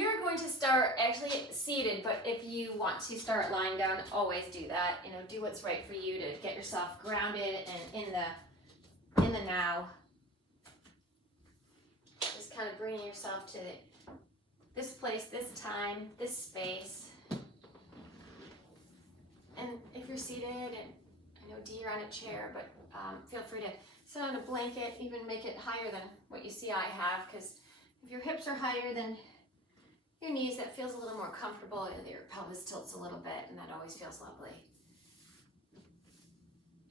we are going to start actually seated, but if you want to start lying down, always do that. You know, do what's right for you to get yourself grounded and in the now. Just kind of bringing yourself to this place, this time, this space. And if you're seated, and I know D, you're on a chair, but feel free to sit on a blanket, even make it higher than what you see I have, because if your hips are higher than your knees, that feels a little more comfortable. Your pelvis tilts a little bit, and that always feels lovely.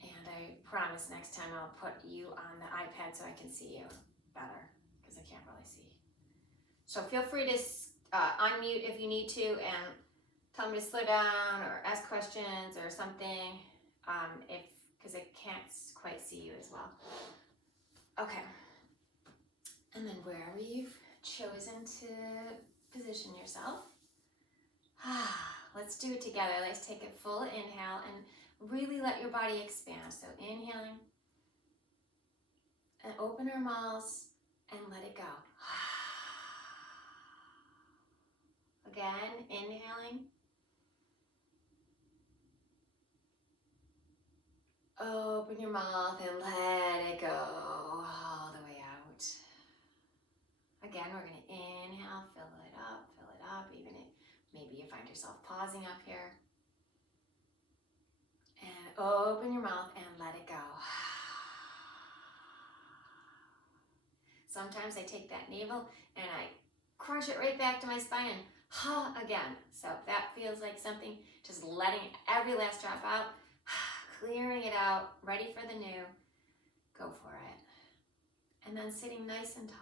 And I promise next time I'll put you on the iPad so I can see you better, because I can't really see. So feel free to unmute if you need to, and tell me to slow down or ask questions or something, because I can't quite see you as well. Okay. And then wherever you've chosen to position yourself, let's do it together. Let's take a full inhale and really let your body expand. So inhaling and open our mouths and let it go. Again, inhaling. Open your mouth and let it go all the way out. Again, we're going to inhale, fill it up, even if maybe you find yourself pausing up here. And open your mouth and let it go. Sometimes I take that navel and I crunch it right back to my spine and again. So if that feels like something, just letting every last drop out, clearing it out, ready for the new, go for it. And then sitting nice and tall.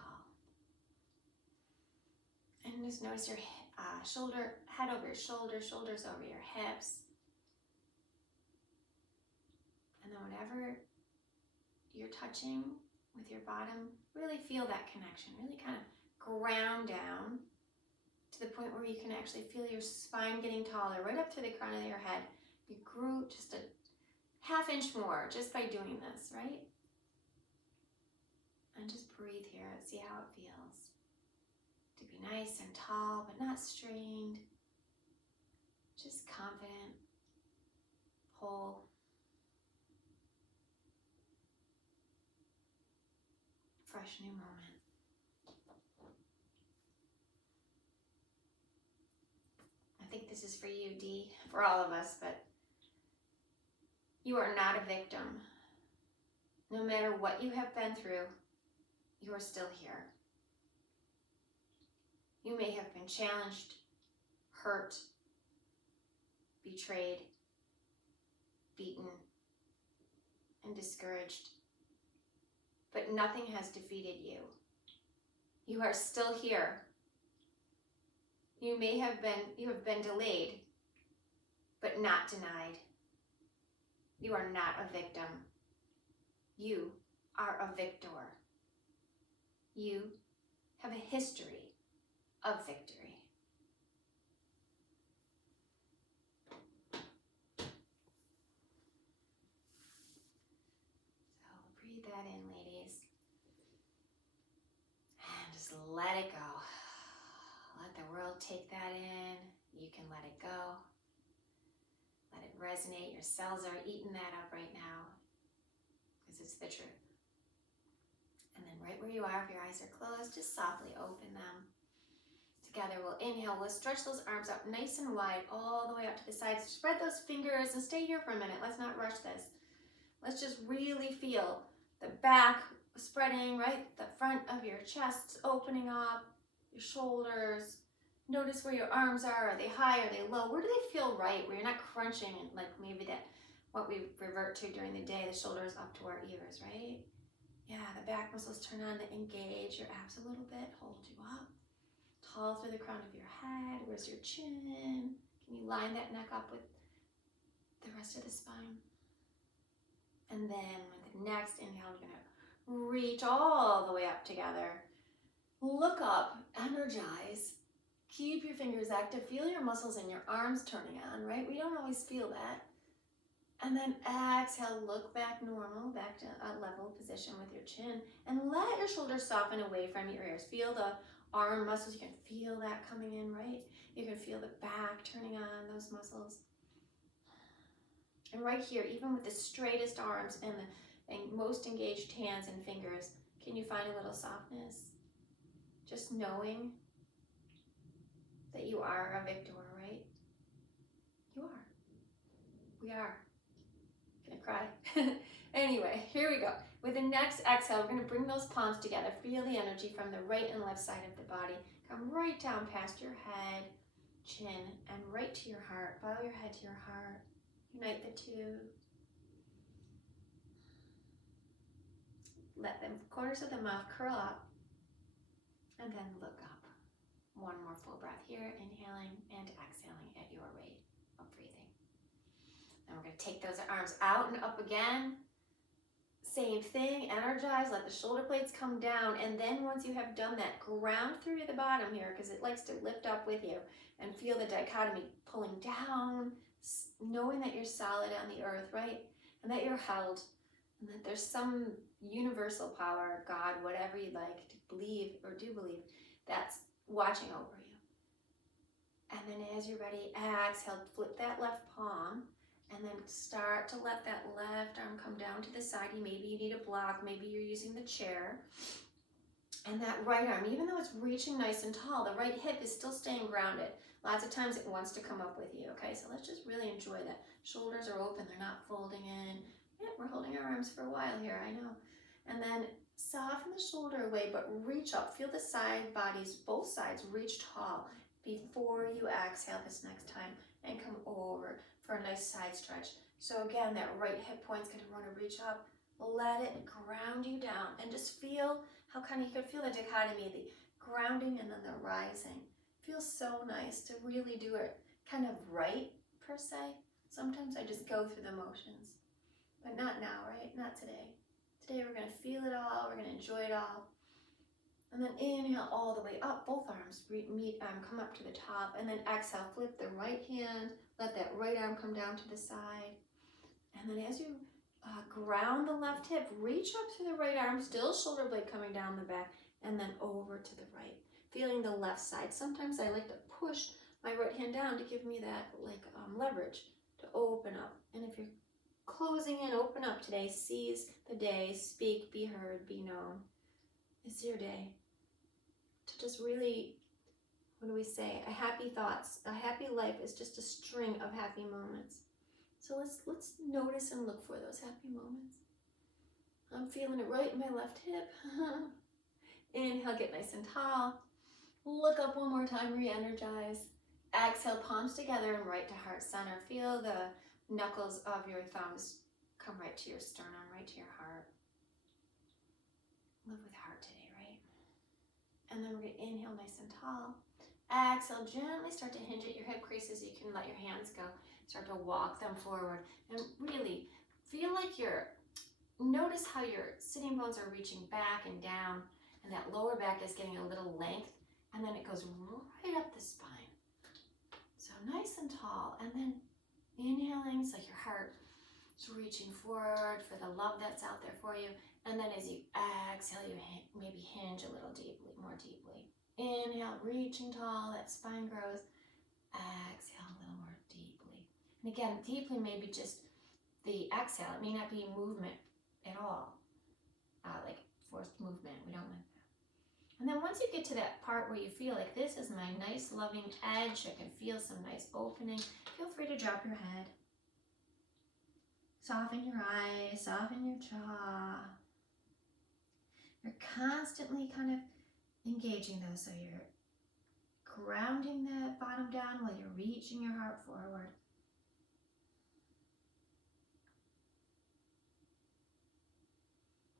And just notice your head over your shoulders, shoulders over your hips. And then whatever you're touching with your bottom, really feel that connection. Really kind of ground down to the point where you can actually feel your spine getting taller, right up to the crown of your head. You grew just a half inch more just by doing this, right? And just breathe here, see how it feels. To be nice and tall, but not strained. Just confident, whole. Fresh new moment. I think this is for you, D, for all of us, but you are not a victim. No matter what you have been through, you are still here. You may have been challenged, hurt, betrayed, beaten, and discouraged, but nothing has defeated you. You are still here. You have been delayed, but not denied. You are not a victim. You are a victor. You have a history of victory. So breathe that in, ladies. And just let it go. Let the world take that in. You can let it go. Let it resonate. Your cells are eating that up right now, because it's the truth. And then right where you are, if your eyes are closed, just softly open them. Together we'll inhale, we'll stretch those arms out nice and wide, all the way up to the sides. Spread those fingers and stay here for a minute. Let's not rush this. Let's just really feel the back spreading, right? The front of your chest opening up, your shoulders. Notice where your arms are. Are they high? Are they low? Where do they feel right? Where you're not crunching, like maybe that what we revert to during the day, the shoulders up to our ears, right? Yeah, the back muscles turn on to engage your abs a little bit, hold you up. Tall through the crown of your head. Where's your chin? Can you line that neck up with the rest of the spine? And then with the next inhale, we're gonna reach all the way up together. Look up, energize. Keep your fingers active. Feel your muscles in your arms turning on, right? We don't always feel that. And then exhale, look back normal, back to a level position with your chin. And let your shoulders soften away from your ears. Feel the arm muscles. You can feel that coming in, right? You can feel the back turning on, those muscles. And right here, even with the straightest arms and the most engaged hands and fingers, can you find a little softness? Just knowing that you are a victor, right? You are. We are. Gonna cry. Anyway, here we go. With the next exhale, we're gonna bring those palms together. Feel the energy from the right and left side of the body. Come right down past your head, chin, and right to your heart. Bow your head to your heart. Unite the two. Let the corners of the mouth curl up, and then look up. One more full breath here, inhaling and exhaling at your rate of breathing. And we're going to take those arms out and up again. Same thing, energize, let the shoulder blades come down, and then once you have done that, ground through the bottom here, because it likes to lift up with you, and feel the dichotomy pulling down, knowing that you're solid on the earth, right? And that you're held, and that there's some universal power, God, whatever you'd like to believe or do believe, that's watching over you. And then as you're ready, exhale, flip that left palm, and then start to let that left arm come down to the side. Maybe you need a block, maybe you're using the chair. And that right arm, even though it's reaching nice and tall, the right hip is still staying grounded. Lots of times it wants to come up with you, okay? So let's just really enjoy that. Shoulders are open, they're not folding in. Yeah, we're holding our arms for a while here, I know. And then soften the shoulder away, but reach up. Feel the side bodies, both sides, reach tall before you exhale this next time and come over for a nice side stretch. So again, that right hip point's gonna want to reach up. Let it ground you down and just feel how kind of you could feel the dichotomy, the grounding and then the rising. Feels so nice to really do it kind of right, per se. Sometimes I just go through the motions, but not now, right? Not today. Today we're gonna feel it all, we're gonna enjoy it all. And then inhale all the way up, both arms come up to the top, and then exhale, flip the right hand, let that right arm come down to the side. And then as you ground the left hip, reach up to the right arm, still shoulder blade coming down the back, and then over to the right. Feeling the left side. Sometimes I like to push my right hand down to give me that leverage to open up. And if you're closing in, open up today, seize the day, speak, be heard, be known. It's your day to just really, what do we say? A happy thoughts, a happy life is just a string of happy moments. So let's notice and look for those happy moments. I'm feeling it right in my left hip. Inhale, get nice and tall. Look up one more time, re-energize. Exhale, palms together and right to heart center. Feel the knuckles of your thumbs come right to your sternum, right to your heart. Live with heart today, right? And then we're going to inhale nice and tall. Exhale, gently start to hinge at your hip creases. You can let your hands go. Start to walk them forward. And really feel like notice how your sitting bones are reaching back and down, and that lower back is getting a little length, and then it goes right up the spine. So nice and tall, and then inhaling, it's like your heart is reaching forward for the love that's out there for you. And then as you exhale, you maybe hinge a little deeply, more deeply. Inhale, reaching tall, that spine grows. Exhale a little more deeply. And again, deeply may be just the exhale. It may not be movement at all, like forced movement. We don't want that. And then once you get to that part where you feel like this is my nice loving edge, I can feel some nice opening, feel free to drop your head. Soften your eyes, soften your jaw. You're constantly kind of engaging those, so you're grounding the bottom down while you're reaching your heart forward.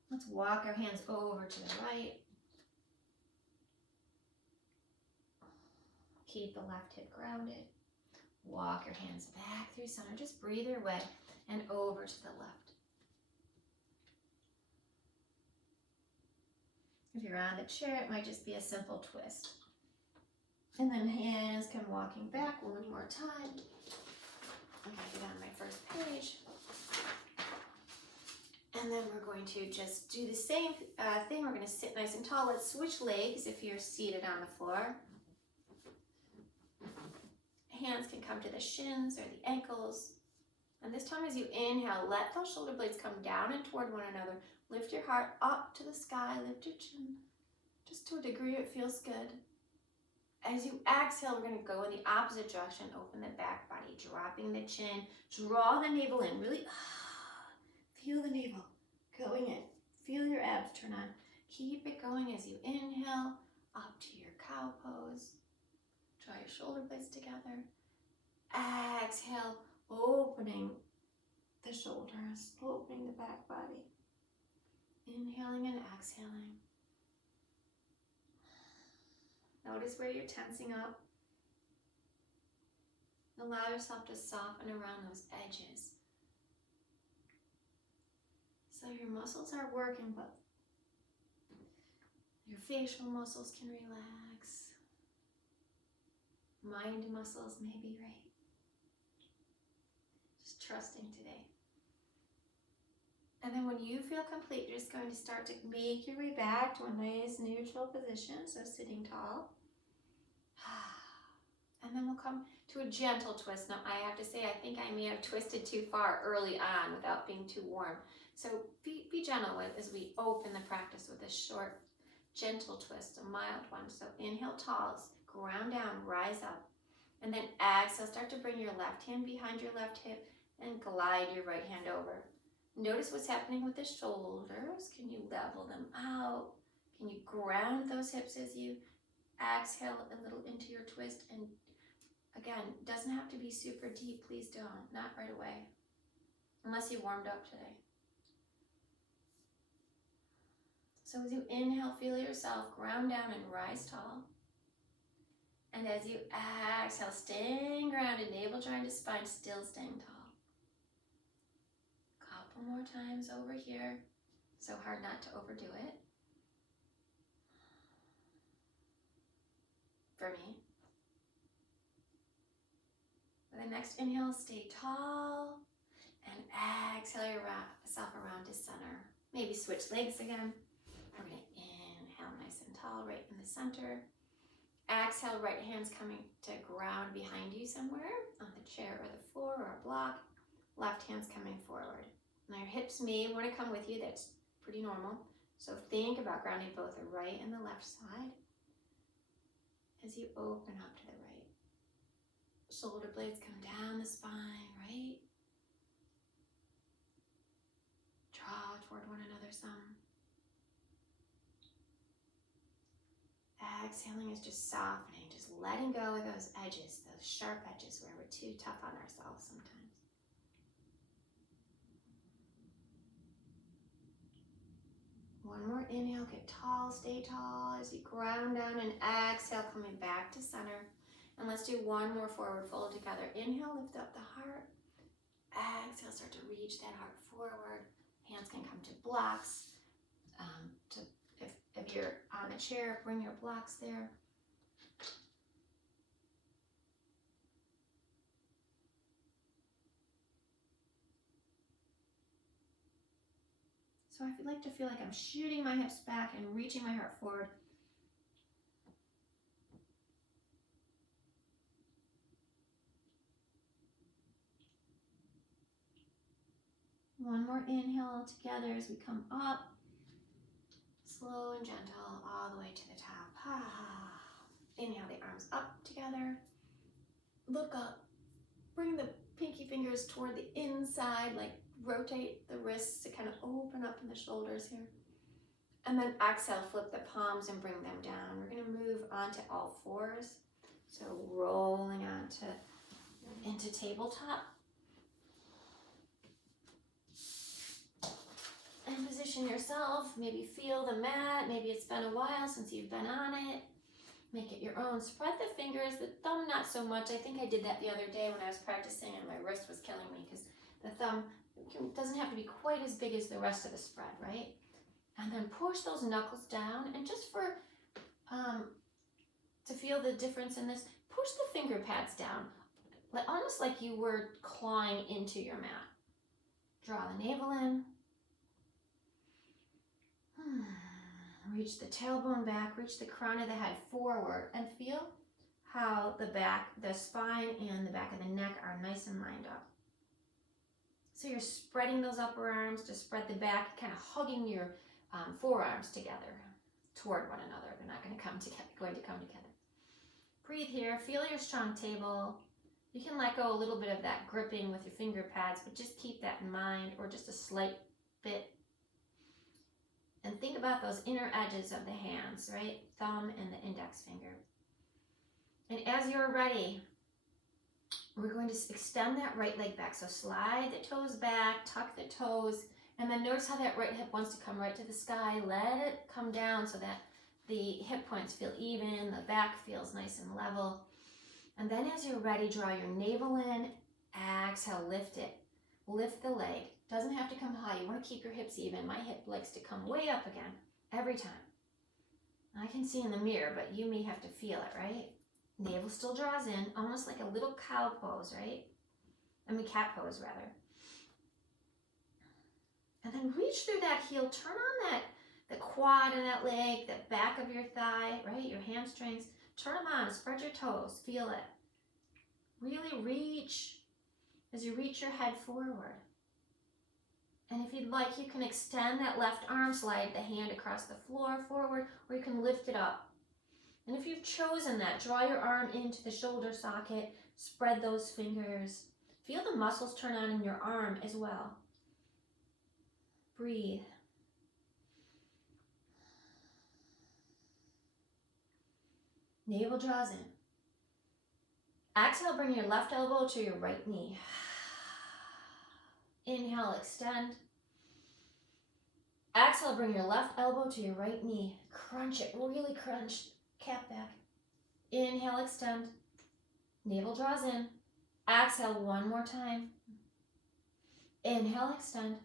Let's walk our hands over to the right. Keep the left hip grounded. Walk your hands back through center. Just breathe your way and over to the left. If you're on the chair, it might just be a simple twist. And then hands come walking back one more time. I'm going to get on my first page. And then we're going to just do the same thing. We're going to sit nice and tall. Let's switch legs if you're seated on the floor. Hands can come to the shins or the ankles. And this time as you inhale, let those shoulder blades come down and toward one another. Lift your heart up to the sky, lift your chin, just to a degree it feels good. As you exhale, we're going to go in the opposite direction, open the back body, dropping the chin, draw the navel in, really feel the navel going in. Feel your abs turn on. Keep it going as you inhale, up to your cow pose. Draw your shoulder blades together. Exhale, opening the shoulders, opening the back body. Inhaling and exhaling. Notice where you're tensing up. Allow yourself to soften around those edges. So your muscles are working, but your facial muscles can relax. Mind muscles may be right. Just trusting today. And then when you feel complete, you're just going to start to make your way back to a nice neutral position, so sitting tall. And then we'll come to a gentle twist. Now I have to say, I think I may have twisted too far early on without being too warm. So be gentle as we open the practice with a short, gentle twist, a mild one. So inhale tall, ground down, rise up. And then exhale, start to bring your left hand behind your left hip and glide your right hand over. Notice what's happening with the shoulders. Can you level them out? Can you ground those hips as you exhale a little into your twist? And again, doesn't have to be super deep. Please don't. Not right away. Unless you warmed up today. So as you inhale, feel yourself ground down and rise tall. And as you exhale, staying grounded, navel joined to spine, still staying tall. Couple more times over here. So hard not to overdo it. For me. For the next inhale, stay tall. And exhale yourself around to center. Maybe switch legs again. We're going to inhale nice and tall right in the center. Exhale, right hand's coming to ground behind you somewhere on the chair or the floor or a block. Left hand's coming forward. Now your hips may want to come with you. That's pretty normal. So think about grounding both the right and the left side as you open up to the right. Shoulder blades come down the spine, right? Draw toward one another some. Exhaling is just softening, just letting go of those edges, those sharp edges where we're too tough on ourselves sometimes. One more inhale, get tall, stay tall as you ground down and exhale, coming back to center. And let's do one more forward fold together. Inhale, lift up the heart. Exhale, start to reach that heart forward. Hands can come to blocks. If you're on a chair, bring your blocks there. So I like to feel like I'm shooting my hips back and reaching my heart forward. One more inhale together as we come up. Slow and gentle all the way to the top. Inhale the arms up together. Look up. Bring the pinky fingers toward the inside, like rotate the wrists to kind of open up in the shoulders here. And then exhale, flip the palms and bring them down. We're going to move onto all fours. So rolling into tabletop. And position yourself, maybe feel the mat, maybe it's been a while since you've been on it. Make it your own. Spread the fingers, the thumb not so much. I think I did that the other day when I was practicing and my wrist was killing me because the thumb doesn't have to be quite as big as the rest of the spread, right? And then push those knuckles down, and just for, to feel the difference in this, push the finger pads down, almost like you were clawing into your mat. Draw the navel in. Reach the tailbone back, reach the crown of the head forward, and feel how the back, the spine and the back of the neck are nice and lined up. So you're spreading those upper arms to spread the back, kind of hugging your forearms together toward one another. They're not going to come together. Breathe here, feel your strong table. You can let go a little bit of that gripping with your finger pads, but just keep that in mind, or just a slight bit. And think about those inner edges of the hands, right? Thumb and the index finger. And as you're ready, we're going to extend that right leg back. So slide the toes back, tuck the toes, and then notice how that right hip wants to come right to the sky. Let it come down so that the hip points feel even, the back feels nice and level. And then as you're ready, draw your navel in, exhale, lift it. Lift the leg. Doesn't have to come high. You want to keep your hips even. My hip likes to come way up again, every time. I can see in the mirror, but you may have to feel it, right? Navel still draws in, almost like a little cow pose, right? Cat pose, rather. And then reach through that heel, turn on the quad in that leg, the back of your thigh, right? Your hamstrings. Turn them on, spread your toes, feel it. Really reach as you reach your head forward. And if you'd like, you can extend that left arm, slide the hand across the floor forward, or you can lift it up. And if you've chosen that, draw your arm into the shoulder socket, spread those fingers. Feel the muscles turn on in your arm as well. Breathe. Navel draws in. Exhale, bring your left elbow to your right knee. Inhale, extend. Exhale, bring your left elbow to your right knee. Crunch it, really crunch. Cap back. Inhale, extend. Navel draws in. Exhale one more time. Inhale, extend.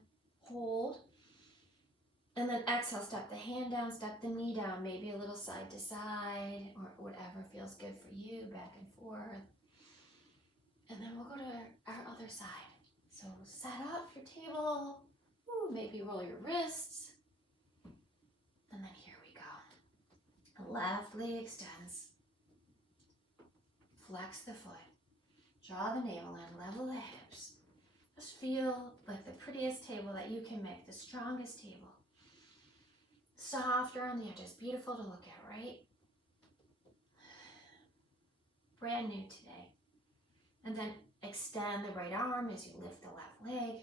Hold. And then exhale, step the hand down, step the knee down, maybe a little side to side, or whatever feels good for you, back and forth. And then we'll go to our other side. So set up your table. Ooh, maybe roll your wrists. And then here we go. Left leg extends. Flex the foot. Draw the navel in, level the hips. Just feel like the prettiest table that you can make, the strongest table. Softer on the edges, beautiful to look at, right? Brand new today. And then extend the right arm as you lift the left leg.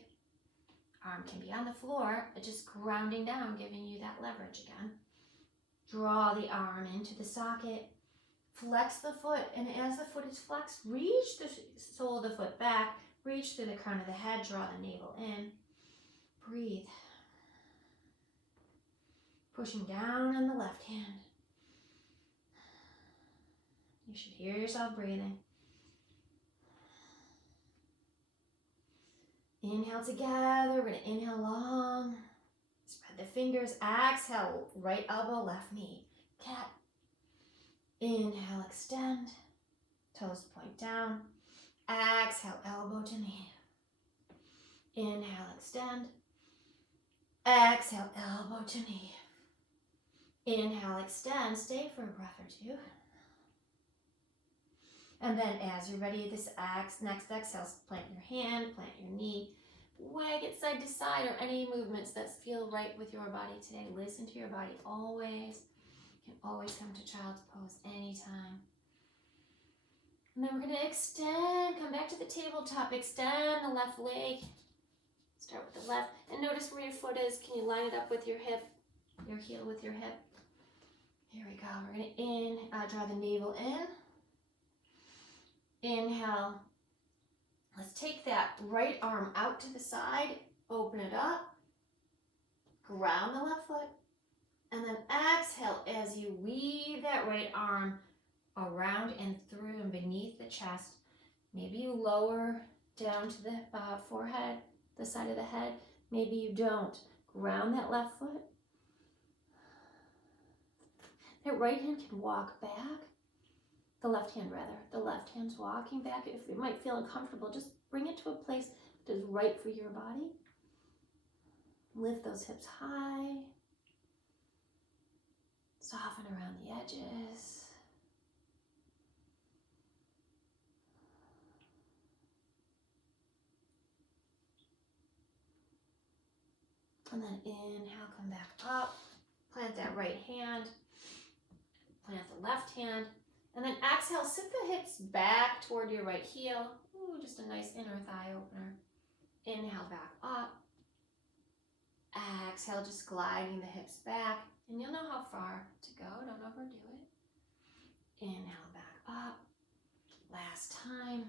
Arm can be on the floor, but just grounding down, giving you that leverage again. Draw the arm into the socket. Flex the foot, and as the foot is flexed, reach the sole of the foot back, reach through the crown of the head, draw the navel in. Breathe. Pushing down on the left hand. You should hear yourself breathing. Inhale together. We're going to inhale long. Spread the fingers. Exhale, right elbow, left knee. Cat. Inhale, extend. Toes point down. Exhale, elbow to knee. Inhale, extend. Exhale, elbow to knee. Inhale, extend. Stay for a breath or two. And then as you're ready, this next exhale, plant your hand, plant your knee, wag it side to side, or any movements that feel right with your body today. Listen to your body always. You can always come to child's pose anytime. And then we're going to extend, come back to the tabletop, extend the left leg. Start with the left, and notice where your foot is. Can you line it up with your hip, your heel with your hip? Here we go. We're going to draw the navel in. Inhale. Let's take that right arm out to the side, open it up, ground the left foot, and then exhale as you weave that right arm around and through and beneath the chest. Maybe you lower down to the forehead, the side of the head. Maybe you don't. Ground that left foot. That right hand can walk back. The left hand, rather. The left hand's walking back. If it might feel uncomfortable, just bring it to a place that is right for your body. Lift those hips high. Soften around the edges. And then inhale, come back up. Plant that right hand. Plant the left hand. And then exhale, sit the hips back toward your right heel. Ooh, just a nice inner thigh opener. Inhale, back up. Exhale, just gliding the hips back. And you'll know how far to go. Don't overdo it. Inhale, back up. Last time.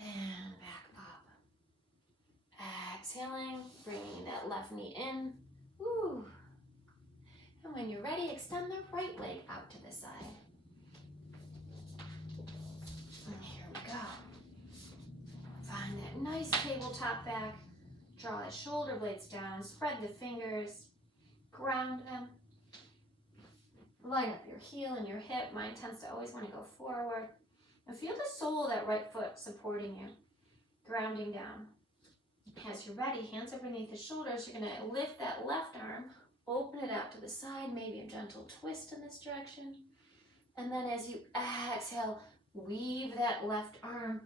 And back up. Exhaling, bringing that left knee in. Woo. And when you're ready, extend the right leg out to the side. And here we go. Find that nice tabletop back. Draw the shoulder blades down. Spread the fingers. Ground them. Line up your heel and your hip. Mine tends to always want to go forward. And feel the sole of that right foot supporting you. Grounding down. As you're ready, hands are beneath the shoulders. You're going to lift that left arm. Open it out to the side. Maybe a gentle twist in this direction. And then as you exhale, weave that left arm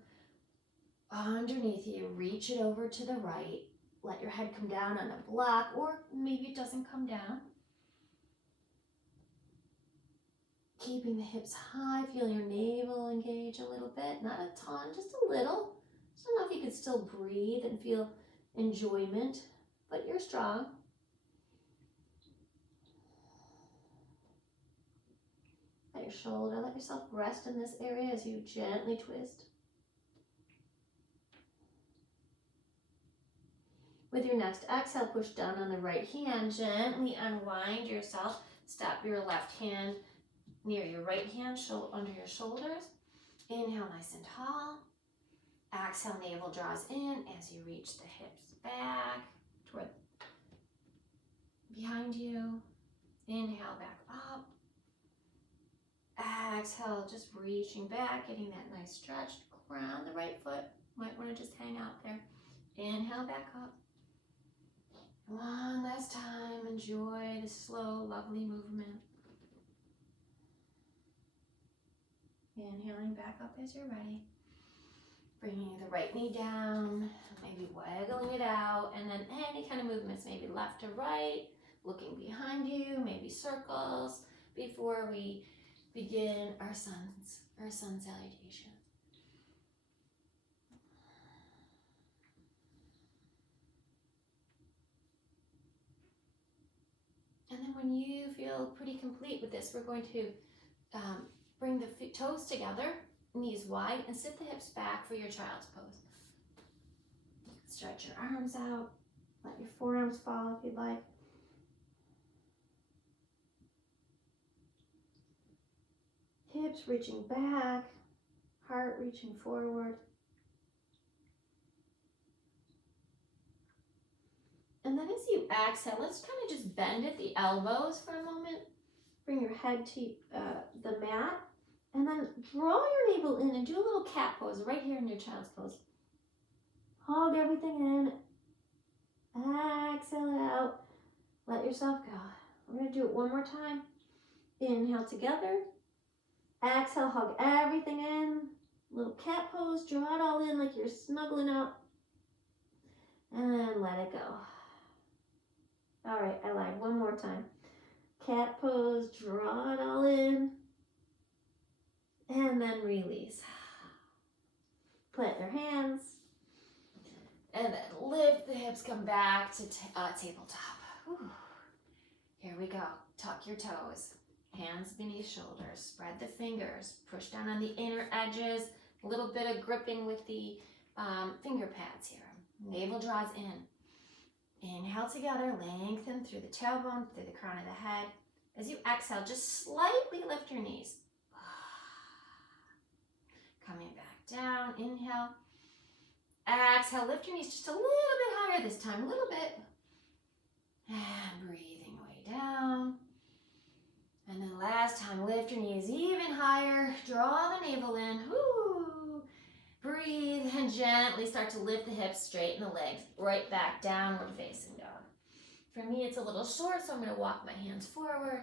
underneath you. Reach it over to the right. Let your head come down on a block, or maybe it doesn't come down. Keeping the hips high, feel your navel engage a little bit, not a ton, just a little. Just enough you can still breathe and feel enjoyment, but you're strong. Let your shoulder, let yourself rest in this area as you gently twist. With your next exhale, push down on the right hand, gently unwind yourself. Step your left hand near your right hand, under your shoulders. Inhale nice and tall. Exhale, navel draws in as you reach the hips back toward behind you. Inhale, back up. Exhale, just reaching back, getting that nice stretch. Ground the right foot. Might want to just hang out there. Inhale, back up. One last time. Enjoy the slow, lovely movement. Inhaling back up as you're ready. Bringing the right knee down, maybe waggling it out, and then any kind of movements, maybe left to right, looking behind you, maybe circles, before we begin our sun salutation. And then when you feel pretty complete with this, we're going to bring the toes together, knees wide, and sit the hips back for your child's pose. Stretch your arms out. Let your forearms fall if you'd like. Hips reaching back, heart reaching forward. And then as you exhale, let's kind of just bend at the elbows for a moment. Bring your head to the mat. And then draw your navel in and do a little cat pose right here in your child's pose. Hug everything in. Exhale it out. Let yourself go. We're going to do it one more time. Inhale together. Exhale, hug everything in. Little cat pose. Draw it all in like you're snuggling up. And then let it go. All right, I lied. One more time. Cat pose. Draw it all in. And then release. Plant your hands. And then lift the hips, come back to tabletop. Whew. Here we go. Tuck your toes. Hands beneath shoulders. Spread the fingers. Push down on the inner edges. A little bit of gripping with the finger pads here. Navel draws in. Inhale together. Lengthen through the tailbone, through the crown of the head. As you exhale, just slightly lift your knees. Coming back down. Inhale. Exhale. Lift your knees just a little bit higher this time. A little bit. And breathing way down. And then last time, lift your knees even higher. Draw the navel in. Woo. Breathe and gently start to lift the hips, straighten the legs. Right back, downward facing dog. For me, it's a little short, so I'm going to walk my hands forward.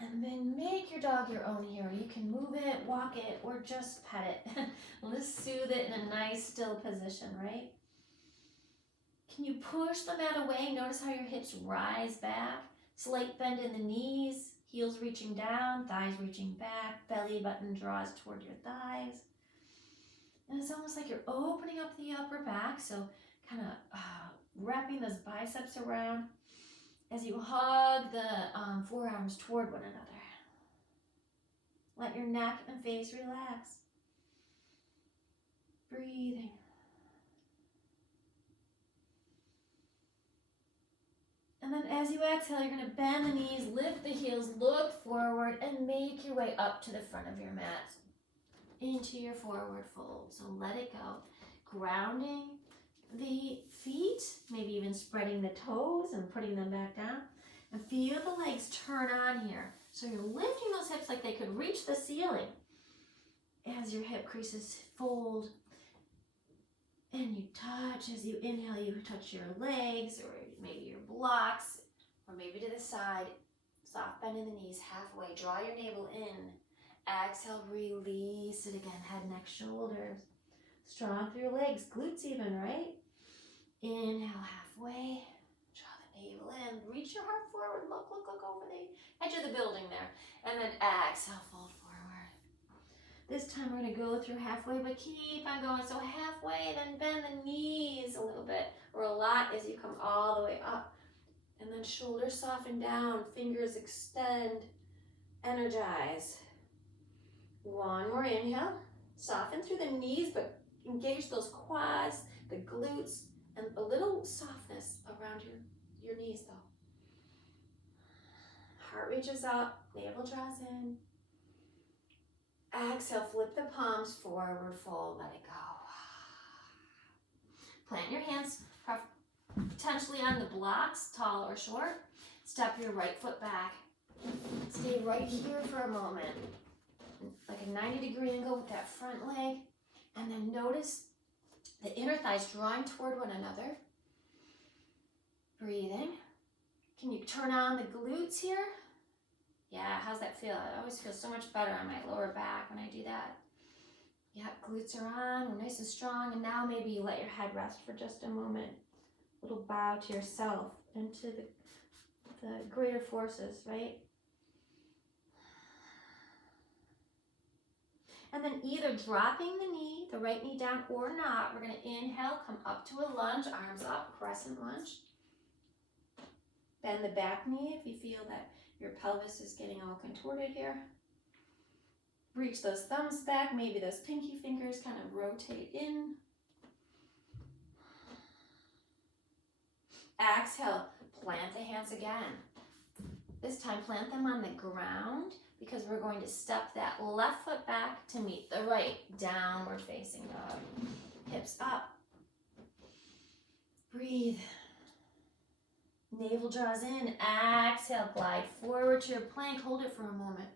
And then make your dog your own hero. You can move it, walk it, or just pet it. Let's soothe it in a nice, still position, right? Can you push the mat away? Notice how your hips rise back. Slight bend in the knees, heels reaching down, thighs reaching back, belly button draws toward your thighs. And it's almost like you're opening up the upper back, so kind of wrapping those biceps around as you hug the forearms toward one another. Let your neck and face relax. Breathing. And then as you exhale, you're going to bend the knees, lift the heels, look forward, and make your way up to the front of your mat into your forward fold. So let it go. Grounding the feet, maybe even spreading the toes and putting them back down. And feel the legs turn on here. So you're lifting those hips like they could reach the ceiling as your hip creases fold. And you touch, as you inhale, you touch your legs or maybe your blocks or maybe to the side. Soft bend in the knees halfway. Draw your navel in. Exhale, release it again. Head, neck, shoulders. Strong through your legs, glutes even, right? Inhale halfway. Draw the navel in. Reach your heart forward. Look over the edge of the building there. And then exhale, fold forward. This time we're going to go through halfway, but keep on going. So halfway, then bend the knees a little bit or a lot as you come all the way up. And then shoulders soften down, fingers extend, energize. One more inhale. Soften through the knees, but engage those quads, the glutes, and a little softness around your knees though. Heart reaches up, navel draws in. Exhale, flip the palms forward, fold, let it go. Plant your hands potentially on the blocks, tall or short. Step your right foot back. Stay right here for a moment. Like a 90-degree angle with that front leg. And then notice the inner thighs drawing toward one another. Breathing. Can you turn on the glutes here? Yeah, how's that feel? It always feels so much better on my lower back when I do that. Yep, glutes are on, we're nice and strong. And now maybe you let your head rest for just a moment. A little bow to yourself and to the greater forces, right? And then either dropping the knee, the right knee down or not, we're going to inhale, come up to a lunge, arms up, crescent lunge. Bend the back knee if you feel that your pelvis is getting all contorted here. Reach those thumbs back, maybe those pinky fingers kind of rotate in. Exhale, plant the hands again. This time plant them on the ground because we're going to step that left foot back to meet the right. Downward facing dog. Hips up. Breathe. Navel draws in. Exhale, glide forward to your plank. Hold it for a moment.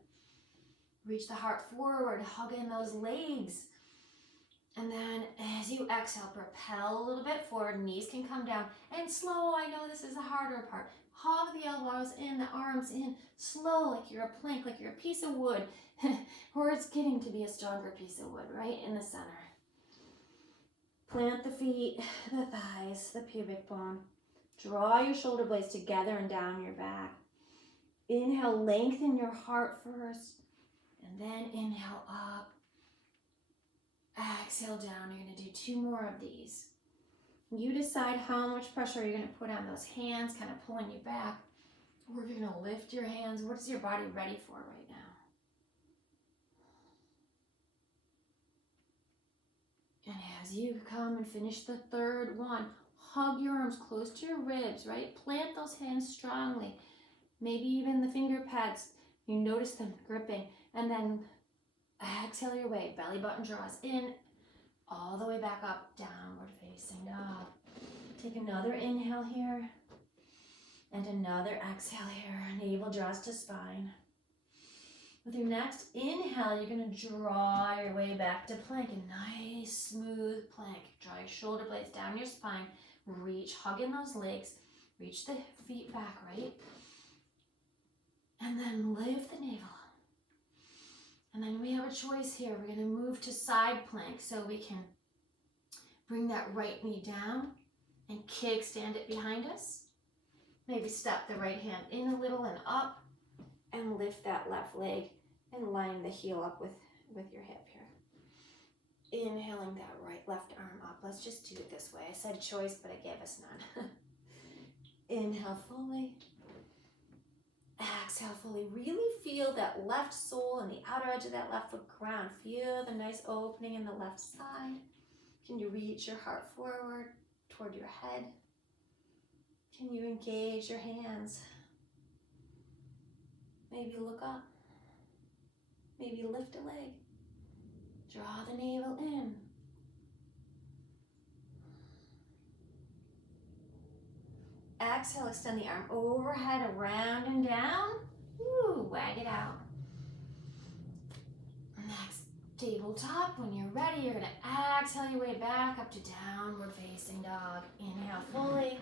Reach the heart forward. Hug in those legs. And then as you exhale, propel a little bit forward. Knees can come down. And slow, I know this is the harder part. Hug the elbows in, the arms in. Slow, like you're a plank, like you're a piece of wood. Or it's getting to be a stronger piece of wood, right in the center. Plant the feet, the thighs, the pubic bone. Draw your shoulder blades together and down your back. Inhale, lengthen your heart first. And then inhale up. Exhale down. You're going to do 2 more of these. You decide how much pressure you're going to put on those hands, kind of pulling you back. Or if you're going to lift your hands. What is your body ready for right now? And as you come and finish the third one, hug your arms close to your ribs, right? Plant those hands strongly. Maybe even the finger pads. You notice them gripping. And then exhale your way. Belly button draws in. All the way back up. Downward facing dog. Take another inhale here. And another exhale here. Navel draws to spine. With your next inhale, you're going to draw your way back to plank. A nice, smooth plank. Draw your shoulder blades down your spine. Reach, hug in those legs. Reach the feet back, right? And then lift the navel. And then we have a choice here. We're going to move to side plank so we can bring that right knee down and kickstand it behind us. Maybe step the right hand in a little and up and lift that left leg and line the heel up with your hip here. Inhaling that left arm up. Let's just do it this way. I said choice, but I gave us none. Inhale fully. Exhale fully. Really feel that left sole and the outer edge of that left foot ground. Feel the nice opening in the left side. Can you reach your heart forward toward your head? Can you engage your hands? Maybe look up. Maybe lift a leg. Draw the navel in. Exhale, extend the arm overhead, around and down. Woo, wag it out. Next, tabletop. When you're ready, you're going to exhale your way back up to downward facing dog. Inhale fully.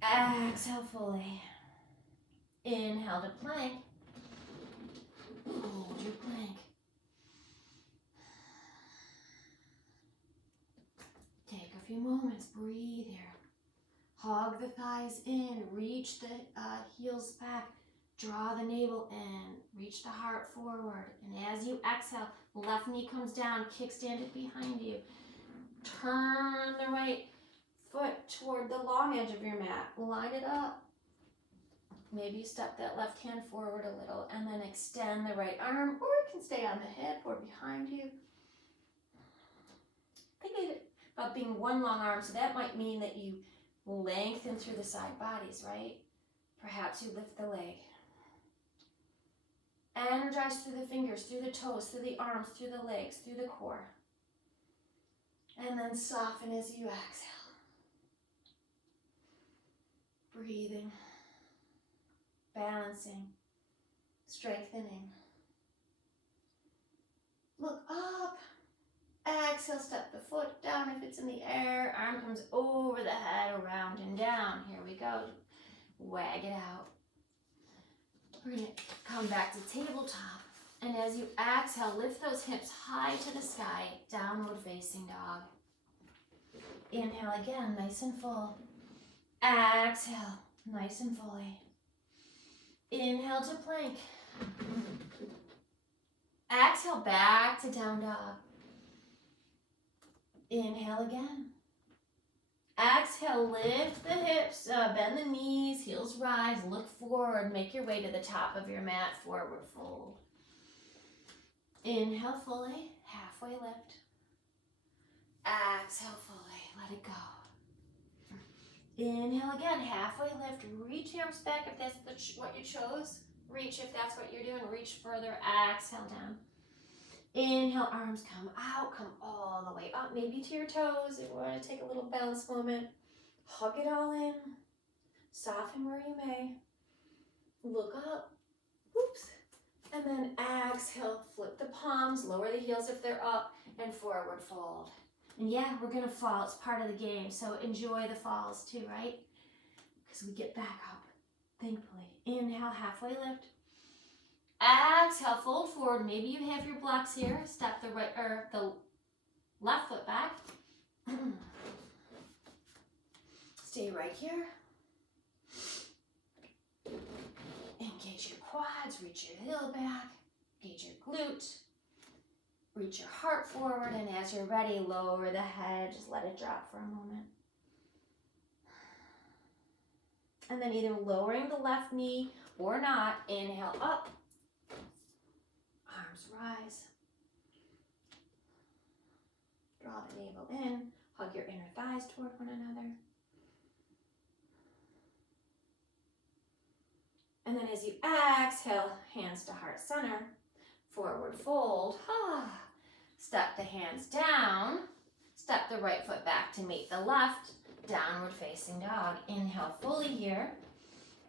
Exhale fully. Inhale to plank. Hold your plank. Take a few moments, breathe here. Hug the thighs in, reach the heels back, draw the navel in, reach the heart forward. And as you exhale, left knee comes down, kickstand it behind you. Turn the right foot toward the long edge of your mat, line it up. Maybe you step that left hand forward a little and then extend the right arm, or it can stay on the hip or behind you. Think about being one long arm, so that might mean that you lengthen through the side bodies, right? Perhaps you lift the leg. Energize through the fingers, through the toes, through the arms, through the legs, through the core. And then soften as you exhale. Breathing. Balancing, strengthening. Look up. Exhale, step the foot down if it's in the air. Arm comes over the head, around and down. Here we go. Wag it out. We're going to come back to tabletop. And as you exhale, lift those hips high to the sky. Downward facing dog. Inhale again, nice and full. Exhale, nice and fully. Inhale to plank. Exhale back to down dog. Inhale again. Exhale, lift the hips, bend the knees, heels rise, look forward, make your way to the top of your mat, forward fold. Inhale fully, halfway lift. Exhale fully, let it go. Inhale again, halfway lift, reach the arms back if that's what you chose. Reach if that's what you're doing, reach further, exhale down. Inhale, arms come out, come all the way up, maybe to your toes. If you want to take a little bounce moment, hug it all in, soften where you may. Look up, oops, and then exhale, flip the palms, lower the heels if they're up, and forward fold. And yeah, we're going to fall. It's part of the game. So enjoy the falls too, right? Because we get back up, thankfully. Inhale, halfway lift. Exhale, fold forward. Maybe you have your blocks here. Step the right or the left foot back. Stay right here. Engage your quads, reach your heel back, engage your glute. Reach your heart forward, and as you're ready, lower the head. Just let it drop for a moment. And then either lowering the left knee or not, inhale up. Arms rise. Draw the navel in. Hug your inner thighs toward one another. And then as you exhale, hands to heart center. Forward fold. Step the hands down. Step the right foot back to meet the left. Downward facing dog. Inhale fully here.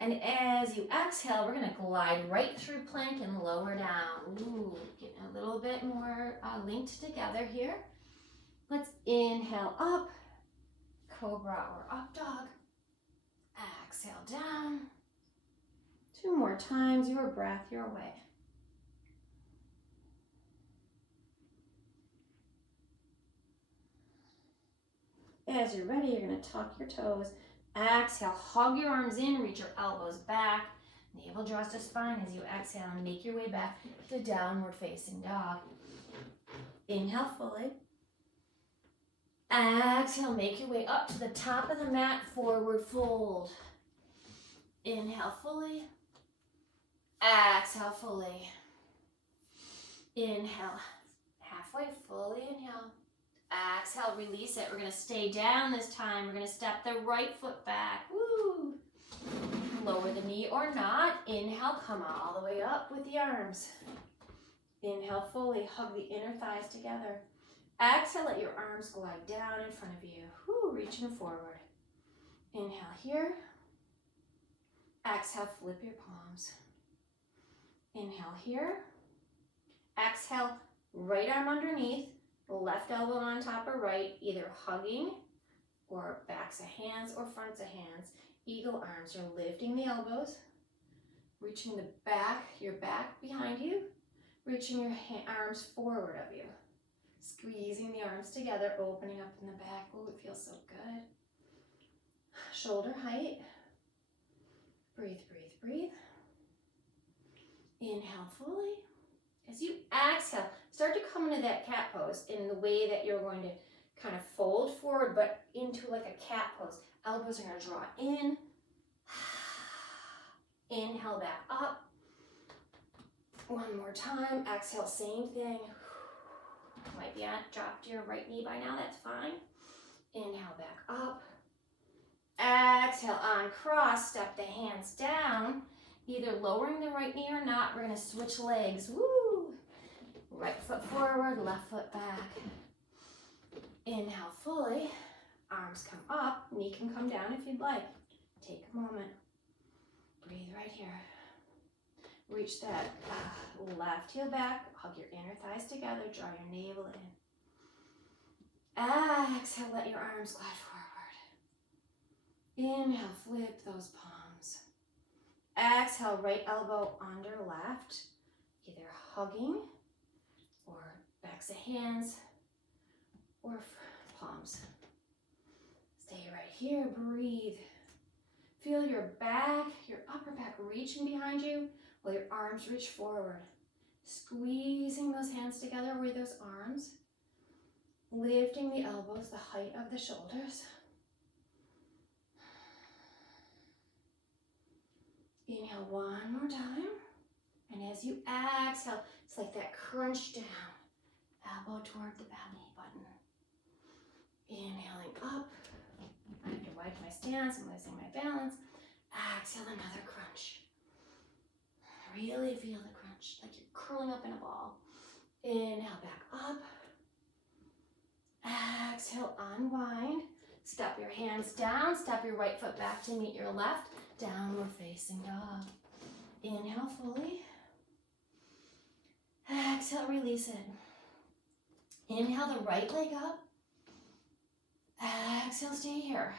And as you exhale, we're going to glide right through plank and lower down. Ooh, getting a little bit more linked together here. Let's inhale up. Cobra or up dog. Exhale down. 2 more times, your breath, your way. As you're ready, you're going to tuck your toes. Exhale, hug your arms in, reach your elbows back. Navel draws to spine as you exhale and make your way back to downward facing dog. Inhale fully. Exhale, make your way up to the top of the mat, forward fold. Inhale fully. Exhale fully. Inhale. Halfway, fully inhale. Exhale, release it. We're going to stay down this time. We're going to step the right foot back. Woo! Lower the knee or not. Inhale, come all the way up with the arms. Inhale fully, hug the inner thighs together. Exhale, let your arms glide down in front of you. Woo, reaching forward. Inhale here. Exhale, flip your palms. Inhale here. Exhale, right arm underneath, left elbow on top of right, either hugging or backs of hands or fronts of hands. Eagle arms, you're lifting the elbows, reaching the back, your back behind you, reaching your arms forward of you. Squeezing the arms together, opening up in the back. Oh, it feels so good. Shoulder height. Breathe, breathe, breathe. Inhale fully. As you exhale, start to come into that cat pose in the way that you're going to kind of fold forward, but into like a cat pose. Elbows are going to draw in. Inhale back up. One more time. Exhale, same thing. Might be dropped your right knee by now, that's fine. Inhale back up. Exhale, on cross, step the hands down, either lowering the right knee or not. We're going to switch legs. Woo! Right foot forward, left foot back. Inhale fully. Arms come up, knee can come down if you'd like. Take a moment. Breathe right here. Reach that left heel back, hug your inner thighs together, draw your navel in. Exhale, let your arms glide forward. Inhale, flip those palms. Exhale, right elbow under left, either hugging or backs of hands or palms. Stay right here, breathe. Feel your back, your upper back reaching behind you while your arms reach forward. Squeezing those hands together with those arms. Lifting the elbows, the height of the shoulders. Inhale one more time. And as you exhale, it's like that crunch down. Elbow toward the belly button. Inhaling up. I have to widen my stance, I'm losing my balance. Exhale, another crunch. Really feel the crunch, like you're curling up in a ball. Inhale, back up. Exhale, unwind. Step your hands down, step your right foot back to meet your left. Downward facing dog. Inhale fully. Exhale, release it. Inhale the right leg up. Exhale, stay here.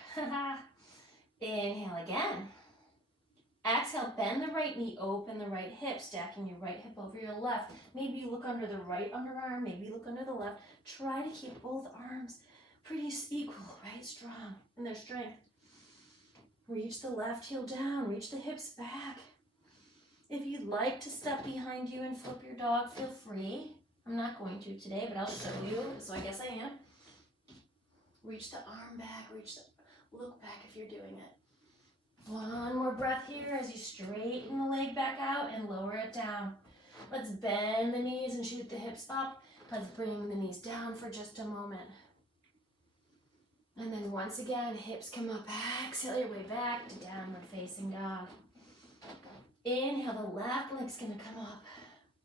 Inhale again. Exhale, bend the right knee, open the right hip, stacking your right hip over your left. Maybe you look under the right underarm, maybe you look under the left. Try to keep both arms pretty equal, right? Strong in their strength. Reach the left heel down, reach the hips back. If you'd like to step behind you and flip your dog, feel free. I'm not going to today, but I'll show you, so I guess I am. Reach the arm back, look back if you're doing it. One more breath here as you straighten the leg back out and lower it down. Let's bend the knees and shoot the hips up. Let's bring the knees down for just a moment. And then once again, hips come up. Exhale your way back to downward facing dog. Inhale, the left leg's gonna come up.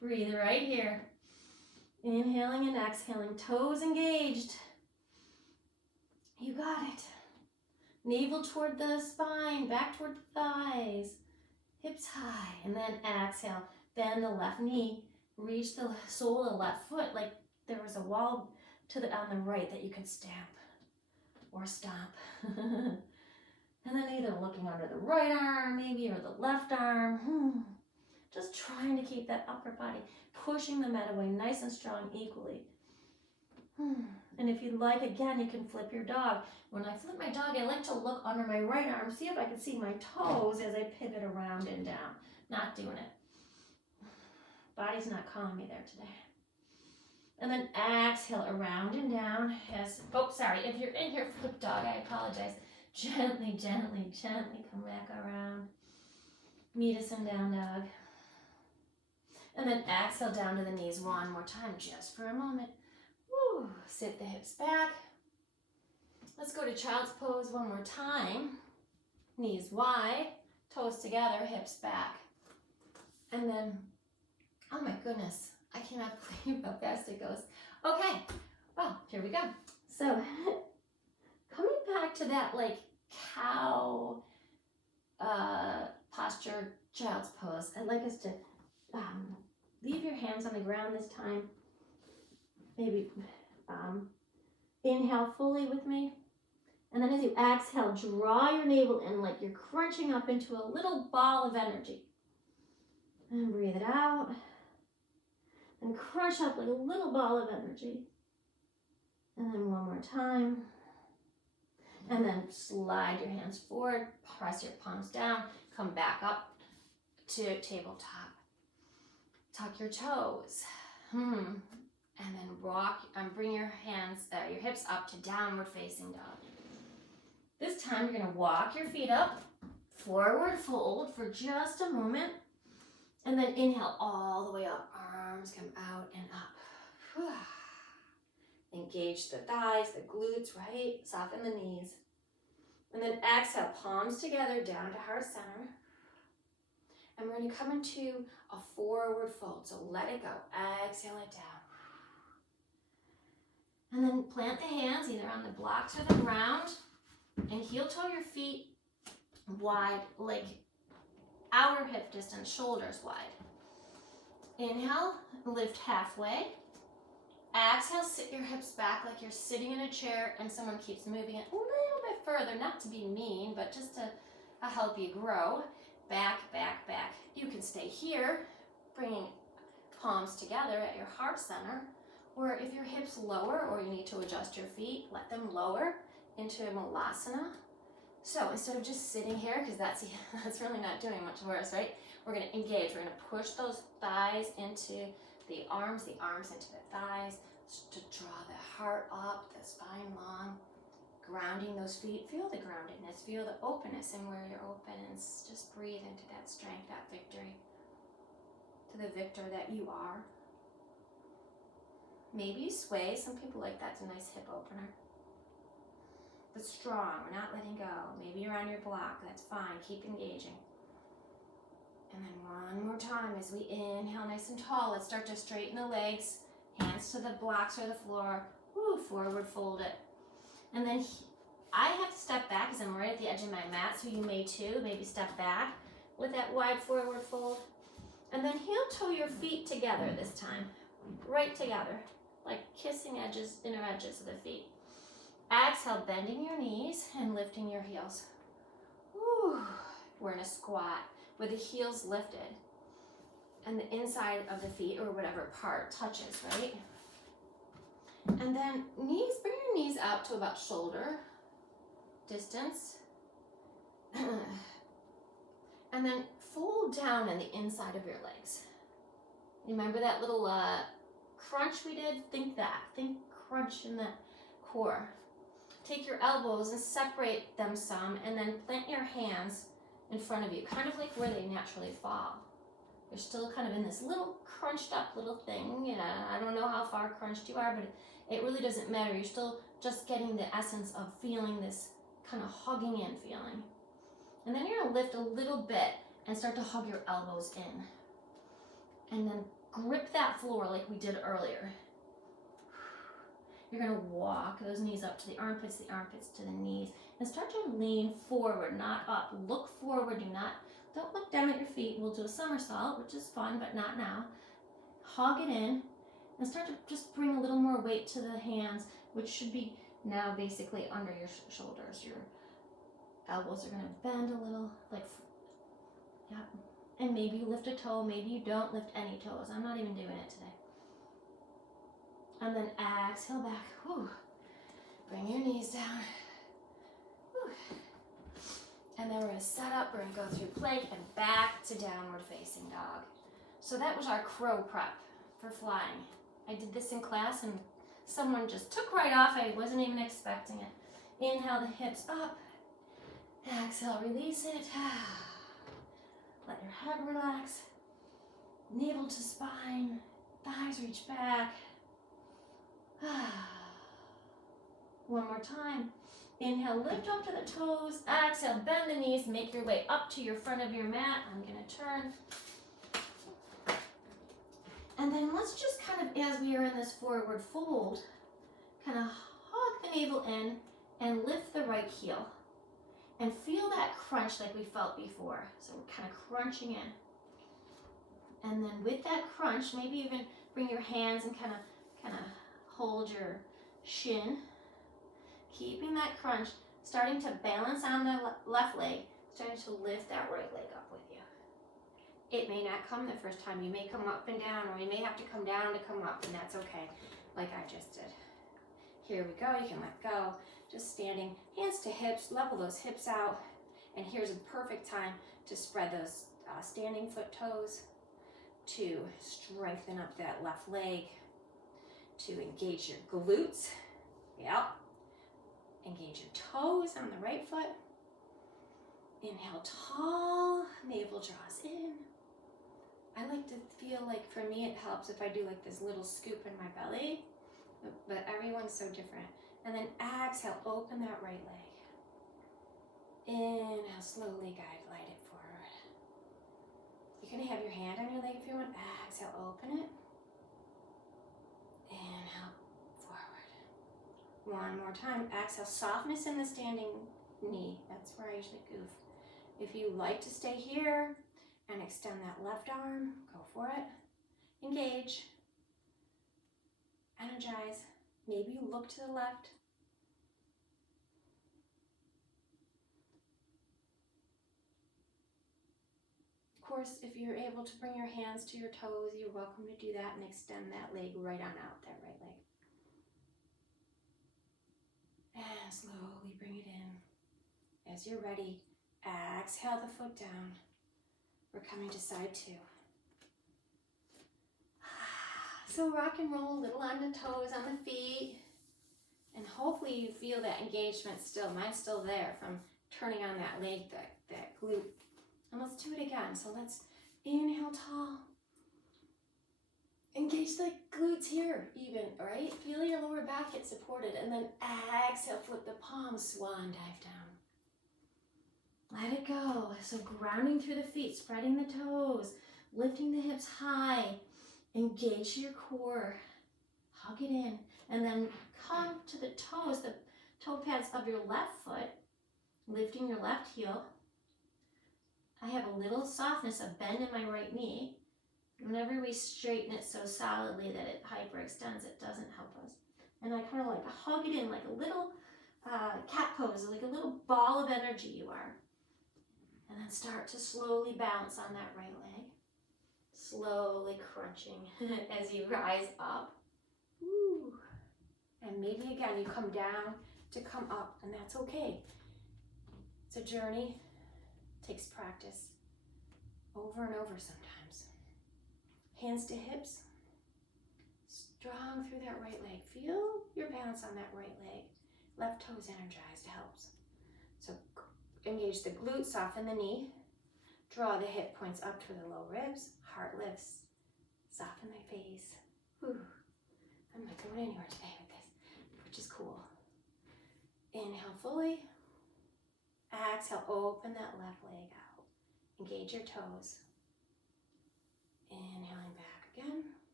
Breathe right here. Inhaling and exhaling, toes engaged. You got it. Navel toward the spine, back toward the thighs, hips high, and then exhale. Bend the left knee, reach the sole of the left foot like there was a wall on the right that you could stamp or stomp. And then either looking under the right arm maybe or the left arm. Just trying to keep that upper body, pushing the mat away nice and strong equally. And if you'd like, again, you can flip your dog. When I flip my dog, I like to look under my right arm, see if I can see my toes as I pivot around and down. Not doing it. Body's not calling me there today. And then exhale around and down. If you're in your flip dog, I apologize. Gently, gently, gently come back around. Meet us in down dog. And then exhale down to the knees one more time, just for a moment. Woo. Sit the hips back. Let's go to child's pose one more time. Knees wide, toes together, hips back. And then, oh my goodness, I cannot believe how fast it goes. Okay, well, here we go. So, coming back to that like cow posture, child's pose, I'd like us to leave your hands on the ground this time. Maybe inhale fully with me. And then as you exhale, draw your navel in like you're crunching up into a little ball of energy. And breathe it out. And crunch up like a little ball of energy. And then one more time. And then slide your hands forward, press your palms down, come back up to tabletop. Tuck your toes. And then rock and bring your hips up to downward facing dog. This time you're going to walk your feet up, forward fold for just a moment. And then inhale all the way up. Arms come out and up. Engage the thighs, the glutes, right? Soften the knees. And then exhale, palms together down to heart center. And we're going to come into a forward fold. So let it go. Exhale it down. And then plant the hands either on the blocks or the ground. And heel toe your feet wide, like outer hip distance, shoulders wide. Inhale, lift halfway. Exhale, sit your hips back like you're sitting in a chair and someone keeps moving it a little bit further, not to be mean, but just to help you grow. Back, back, back. You can stay here, bringing palms together at your heart center, or if your hips lower or you need to adjust your feet, let them lower into a malasana. So instead of just sitting here, because that's really not doing much worse, right? We're going to engage. We're going to push those thighs into the arms into the thighs, to draw the heart up, the spine long, grounding those feet. Feel the groundedness, feel the openness in where you're open, and just breathe into that strength, that victory, to the victor that you are. Maybe you sway. Some people like that's a nice hip opener. But strong, we're not letting go. Maybe you're on your block, that's fine, keep engaging. And then one more time as we inhale nice and tall. Let's start to straighten the legs, hands to the blocks or the floor. Woo, forward fold it. And then I have to step back because I'm right at the edge of my mat, so you may too. Maybe step back with that wide forward fold. And then heel toe your feet together this time. Right together, like kissing inner edges of the feet. Exhale, bending your knees and lifting your heels. Woo. We're in a squat with the heels lifted and the inside of the feet or whatever part touches, right? And then bring your knees out to about shoulder distance. And then fold down on the inside of your legs. Remember that little crunch we did? Think crunch in the core. Take your elbows and separate them some, and then plant your hands in front of you, kind of like where they naturally fall. You're still kind of in this little crunched up little thing. Yeah, I don't know how far crunched you are, but it really doesn't matter. You're still just getting the essence of feeling this kind of hugging in feeling. And then you're gonna lift a little bit and start to hug your elbows in. And then grip that floor like we did earlier. You're going to walk those knees up to the armpits to the knees, and start to lean forward, not up. Look forward, don't look down at your feet. We'll do a somersault, which is fun, but not now. Hug it in, and start to just bring a little more weight to the hands, which should be now basically under your shoulders, your Elbows are gonna bend a little, like, yeah. And maybe you lift a toe, maybe you don't lift any toes. I'm not even doing it today. And then exhale back. Whew. Bring your knees down. Whew. And then we're gonna set up, we're gonna go through plank and back to downward facing dog. So that was our crow prep for flying. I did this in class and someone just took right off. I wasn't even expecting it. Inhale the hips up. Exhale, release it. Let your head relax. Navel to spine. Thighs reach back. One more time. Inhale, lift up to the toes. Exhale, bend the knees. Make your way up to your front of your mat. I'm going to turn. And then let's just kind of, as we are in this forward fold, kind of hug the navel in and lift the right heel. And feel that crunch like we felt before. So we're kind of crunching in. And then with that crunch, maybe even bring your hands and kind of hold your shin. Keeping that crunch, starting to balance on the left leg, starting to lift that right leg up with you. It may not come the first time. You may come up and down, or you may have to come down to come up, and that's okay, like I just did. Here we go, you can let go. Just standing, hands to hips, level those hips out, and here's a perfect time to spread those standing foot toes, to strengthen up that left leg, to engage your glutes. Yep. Engage your toes on the right foot. Inhale tall, navel draws in. I like to feel like, for me, it helps if I do like this little scoop in my belly, but everyone's so different. And then exhale, open that right leg. Inhale, slowly glide it forward. You can have your hand on your leg if you want. Exhale, open it. Inhale, forward. One more time. Exhale, softness in the standing knee. That's where I usually goof. If you like to stay here and extend that left arm, go for it. Engage. Energize. Maybe you look to the left. Of course, if you're able to bring your hands to your toes, you're welcome to do that and extend that leg right on out, that right leg. And slowly bring it in. As you're ready, exhale the foot down. We're coming to side two. So rock and roll, a little on the toes, on the feet. And hopefully you feel that engagement still. Mine's still there from turning on that leg, that glute. And let's do it again. So let's inhale tall. Engage the glutes here even, right? Feel your lower back get supported. And then exhale, flip the palms, swan dive down. Let it go. So grounding through the feet, spreading the toes, lifting the hips high. Engage your core. Hug it in. And then come to the toes, the toe pads of your left foot, lifting your left heel. I have a little softness, a bend in my right knee. Whenever we straighten it so solidly that it hyperextends, it doesn't help us. And I kind of like hug it in like a little cat pose, like a little ball of energy you are. And then start to slowly bounce on that right leg. Slowly crunching as you rise up. Woo. And maybe again you come down to come up, and that's okay. It's a journey. It takes practice over and over sometimes. Hands to hips. Strong through that right leg. Feel your balance on that right leg. Left toes energized helps. So engage the glute, soften the knee. Draw the hip points up to the low ribs. Heart lifts. Soften the face. Whew. I'm not going anywhere today with this, which is cool. Inhale fully. Exhale, open that left leg out. Engage your toes. Inhaling back again.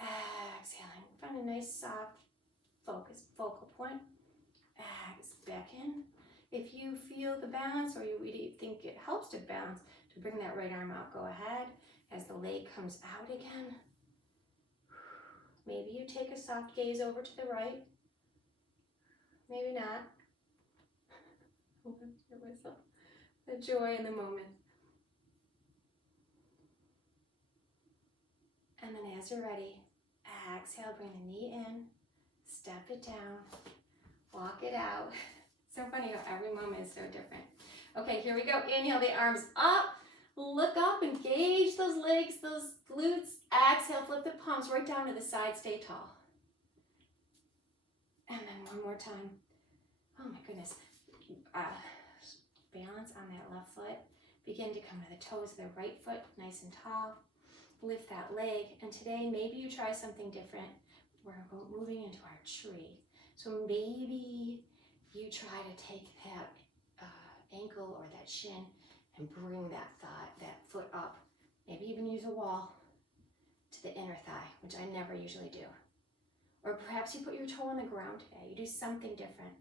Exhaling. Find a nice soft focal point. Exhale back in. If you feel the balance, or you really think it helps to balance, to bring that right arm out, go ahead. As the leg comes out again. Maybe you take a soft gaze over to the right. Maybe not. want to give myself the joy in the moment. And then as you're ready, exhale, bring the knee in, step it down, walk it out. So funny how every moment is so different. Okay, here we go. Inhale the arms up, look up, engage those legs, those glutes. Exhale, flip the palms right down to the side, stay tall. And then one more time. Oh my goodness. Balance on that left foot. Begin to come to the toes of the right foot, nice and tall. Lift that leg, and today maybe you try something different. We're moving into our tree. So maybe you try to take that ankle or that shin and bring that foot up. Maybe even use a wall to the inner thigh, which I never usually do. Or perhaps you put your toe on the ground today. You do something different.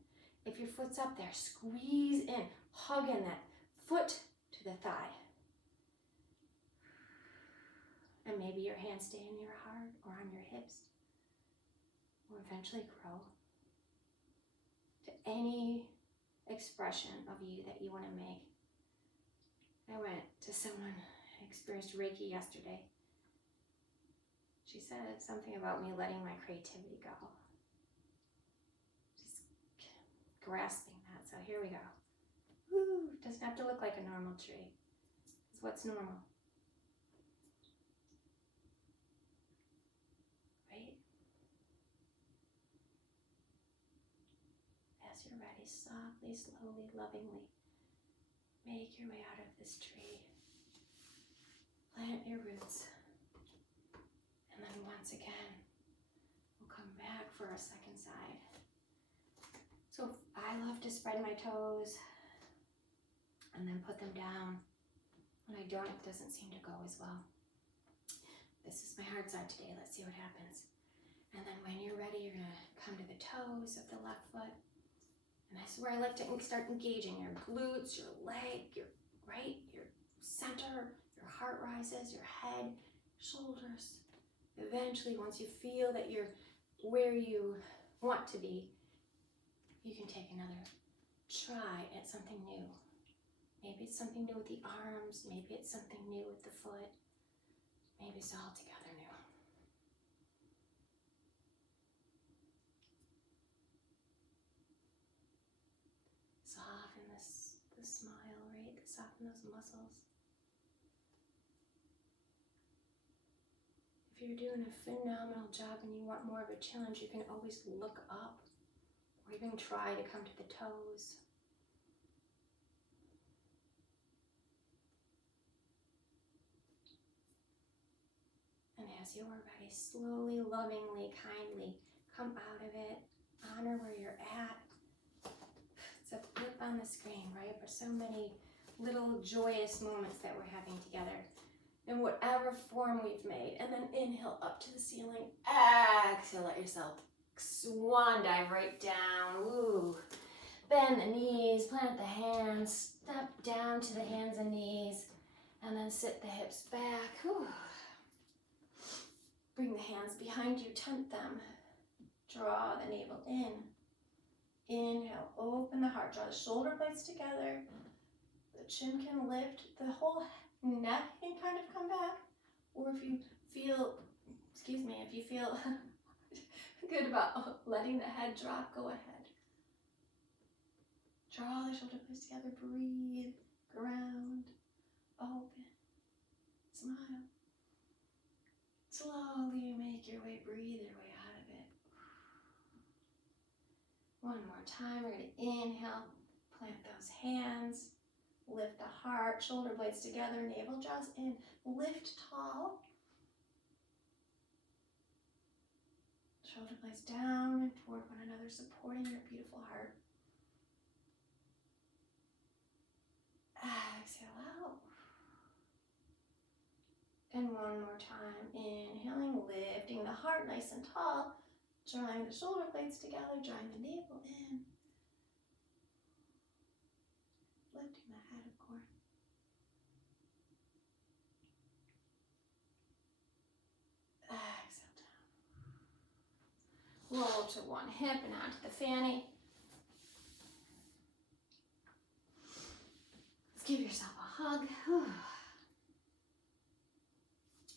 If your foot's up there, squeeze in, hug in that foot to the thigh. And maybe your hands stay in your heart or on your hips, or eventually grow to any expression of you that you want to make. I went to someone who experienced Reiki yesterday. She said something about me letting my creativity go. Just grasping that. So here we go. Woo! Doesn't have to look like a normal tree. It's what's normal. Right? As you're ready, softly, slowly, lovingly, make your way out of this tree. Plant your roots. And then once again, we'll come back for our second side. So I love to spread my toes and then put them down. When I don't, it doesn't seem to go as well. This is my hard side today. Let's see what happens. And then when you're ready, you're gonna come to the toes of the left foot. And this is where I like to start engaging your glutes, your leg, your center, your heart rises, your head, shoulders. Eventually, once you feel that you're where you want to be, you can take another try at something new. Maybe it's something new with the arms, maybe it's something new with the foot, maybe it's all together new. Soften the smile, right? Soften those muscles. If you're doing a phenomenal job and you want more of a challenge, you can always look up or even try to come to the toes. And as you are ready, slowly, lovingly, kindly come out of it. Honor where you're at. It's a blip on the screen, right? But so many little joyous moments that we're having together in whatever form we've made. And then inhale up to the ceiling. Exhale, let yourself swan dive right down. Woo. Bend the knees, plant the hands, step down to the hands and knees, and then sit the hips back. Whew. Bring the hands behind you, tent them. Draw the navel in. Inhale, open the heart, draw the shoulder blades together. The chin can lift, the whole neck can kind of come back. Or if you feel good about letting the head drop, go ahead. Draw the shoulder blades together, breathe, ground, open, smile. Slowly make your way, breathe your way out of it. One more time, we're going to inhale, plant those hands, lift the heart, shoulder blades together, navel draws in, lift tall. Shoulder blades down and toward one another, supporting your beautiful heart. Exhale out. And one more time, inhaling, lifting the heart nice and tall, drawing the shoulder blades together, drawing the navel in, lifting the head, of course. Exhale down. Roll to one hip and onto the fanny. Let's give yourself a hug.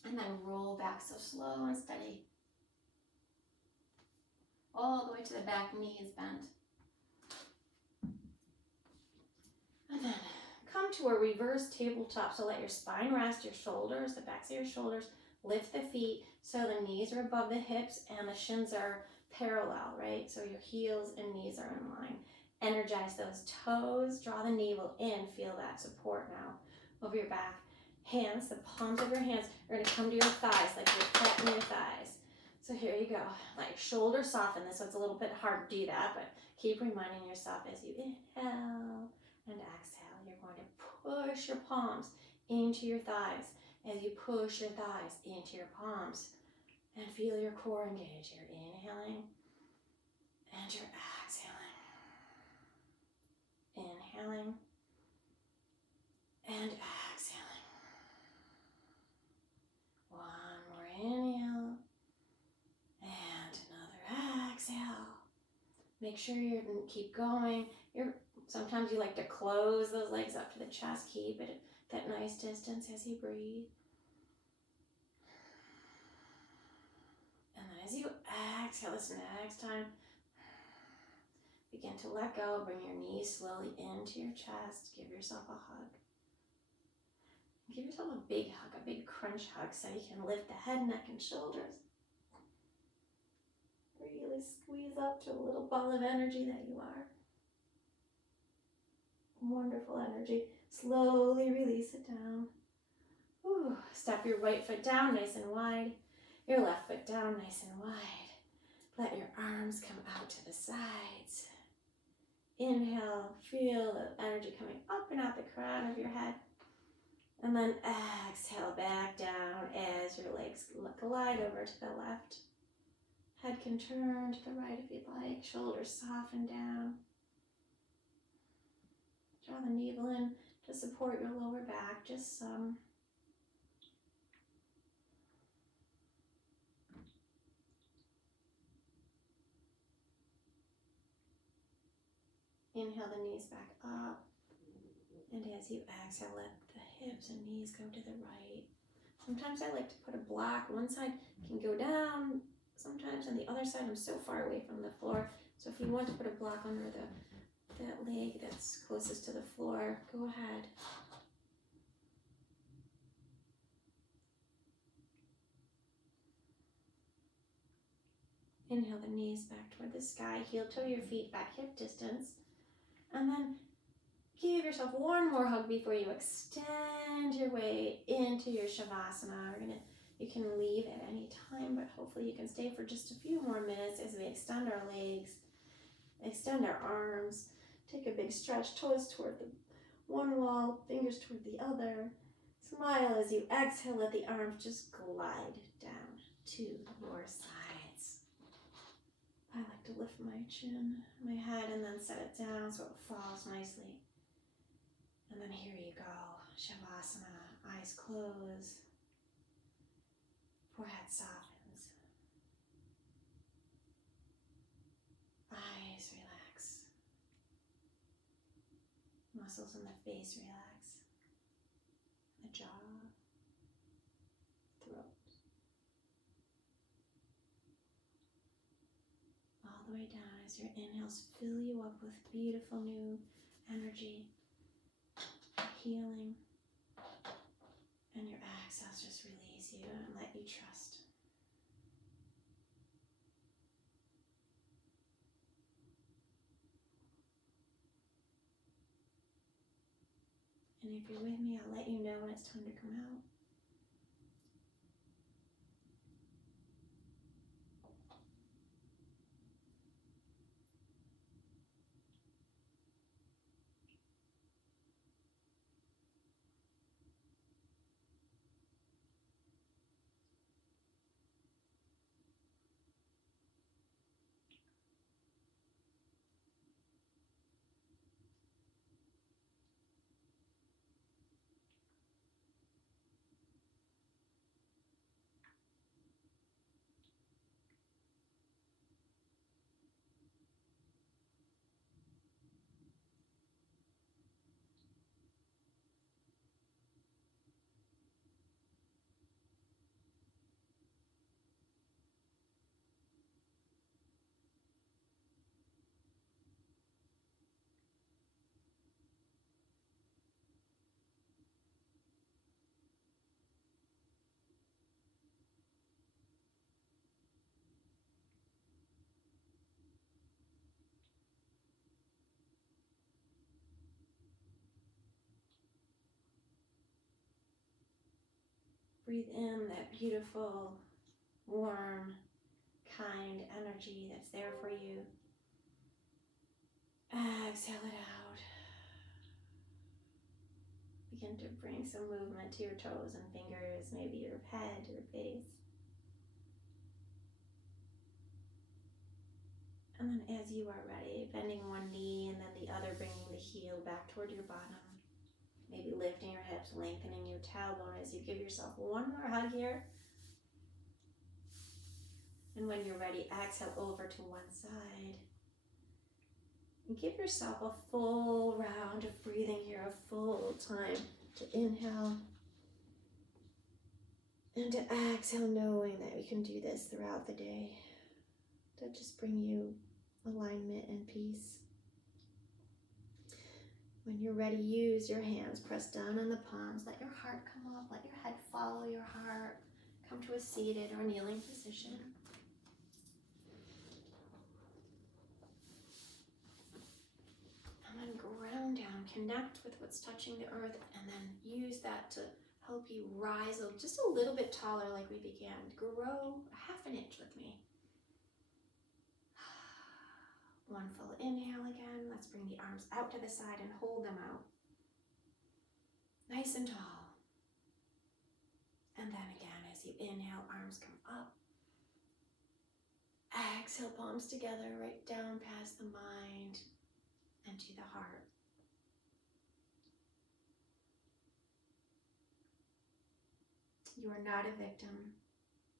And then roll back so slow and steady. All the way to the back, knees bent. And then come to a reverse tabletop. So let your spine rest, your shoulders, the backs of your shoulders, lift the feet so the knees are above the hips and the shins are parallel, right? So your heels and knees are in line. Energize those toes, draw the navel in, feel that support now over your back. Hands, the palms of your hands are going to come to your thighs, like you're flattening your thighs. So here you go. Let your shoulders soften. This one's a little bit hard to do that, but keep reminding yourself as you inhale and exhale, you're going to push your palms into your thighs. As you push your thighs into your palms and feel your core engage. You're inhaling and you're exhaling. Inhaling and exhaling. One more inhale and another exhale. Make sure you keep going. Sometimes you like to close those legs up to the chest. Keep it at that nice distance as you breathe. And then as you exhale this next time, begin to let go. Bring your knees slowly into your chest. Give yourself a hug. Give yourself a big hug, a big crunch hug so you can lift the head, neck, and shoulders. Really squeeze up to a little ball of energy that you are. Wonderful energy. Slowly release it down. Ooh. Step your right foot down nice and wide. Your left foot down nice and wide. Let your arms come out to the sides. Inhale, feel the energy coming up and out the crown of your head. And then exhale back down as your legs glide over to the left. Head can turn to the right if you'd like. Shoulders soften down. Draw the navel in to support your lower back, just some. Inhale the knees back up. And as you exhale, let the hips and knees go to the right. Sometimes I like to put a block. One side can go down. Sometimes on the other side, I'm so far away from the floor. So if you want to put a block under that leg that's closest to the floor, go ahead. Inhale the knees back toward the sky. Heel toe your feet back hip distance. And then give yourself one more hug before you extend your way into your Shavasana. You can leave at any time, but hopefully you can stay for just a few more minutes as we extend our legs, extend our arms, take a big stretch, toes toward the one wall, fingers toward the other. Smile as you exhale, let the arms just glide down to your sides. I like to lift my chin, my head, and then set it down so it falls nicely. And then here you go, Shavasana, eyes closed, forehead softens, eyes relax, muscles in the face relax, the jaw, throat, all the way down as your inhales fill you up with beautiful new energy, healing, and your exhales just release you and let you trust. And if you're with me, I'll let you know when it's time to come out. Breathe in that beautiful, warm, kind energy that's there for you. Exhale it out. Begin to bring some movement to your toes and fingers, maybe your head, your face. And then as you are ready, bending one knee and then the other, bringing the heel back toward your bottom. Maybe lifting your hips, lengthening your tailbone as you give yourself one more hug here. And when you're ready, exhale over to one side. And give yourself a full round of breathing here, a full time to inhale and to exhale, knowing that we can do this throughout the day to just bring you alignment and peace. When you're ready, use your hands, press down on the palms, let your heart come up, let your head follow your heart, come to a seated or kneeling position. And then ground down, connect with what's touching the earth, and then use that to help you rise just a little bit taller like we began. Grow half an inch with me. One full inhale again. Let's bring the arms out to the side and hold them out. Nice and tall. And then again, as you inhale, arms come up. Exhale, palms together, right down past the mind and to the heart. You are not a victim.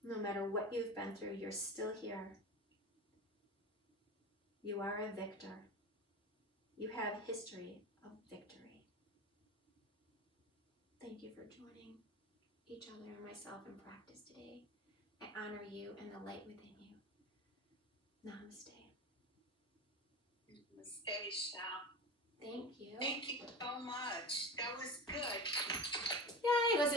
No matter what you've been through, you're still here. You are a victor. You have a history of victory. Thank you for joining each other and myself in practice today. I honor you and the light within you. Namaste. Namaste, Chelle. Thank you. Thank you so much. That was good. Yay, was it